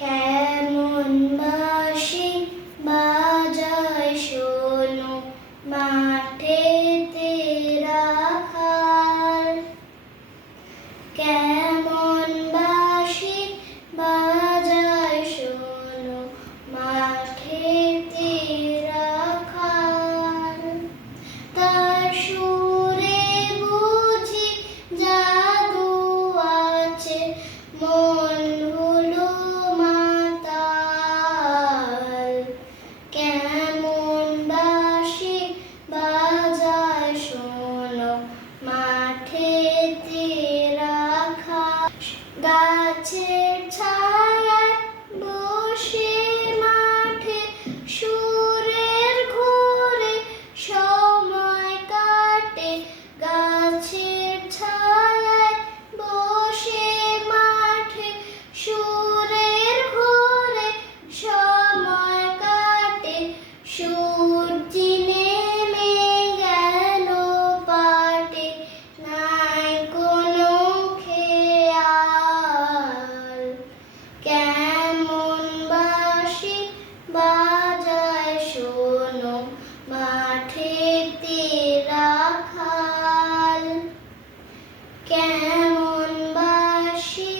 কেমন বাঁশি বাজায় শোনো মাঠেতে রাখাল। কেমন বাঁশি বাজায় শোনো মাঠেতে রাখাল। তার সুরে বুঝি জাদু আছে, মন হলো মাতাল। কেমন বাঁশি বাজায় শোনো মাঠেতে রাখাল। গাছের ছায়ায় বসে মাঠে সুরের ঘোরে সময় কাটে। গাছের ছায়ায় বসে মাঠে সুরের ঘোরে সময় কাটে। সূর্য নেমে গেল পাটে, নাই কোনো খেয়াল। কেমন বাঁশি বাজায় শোনো মাঠেতে রাখাল। কেমন বাঁশি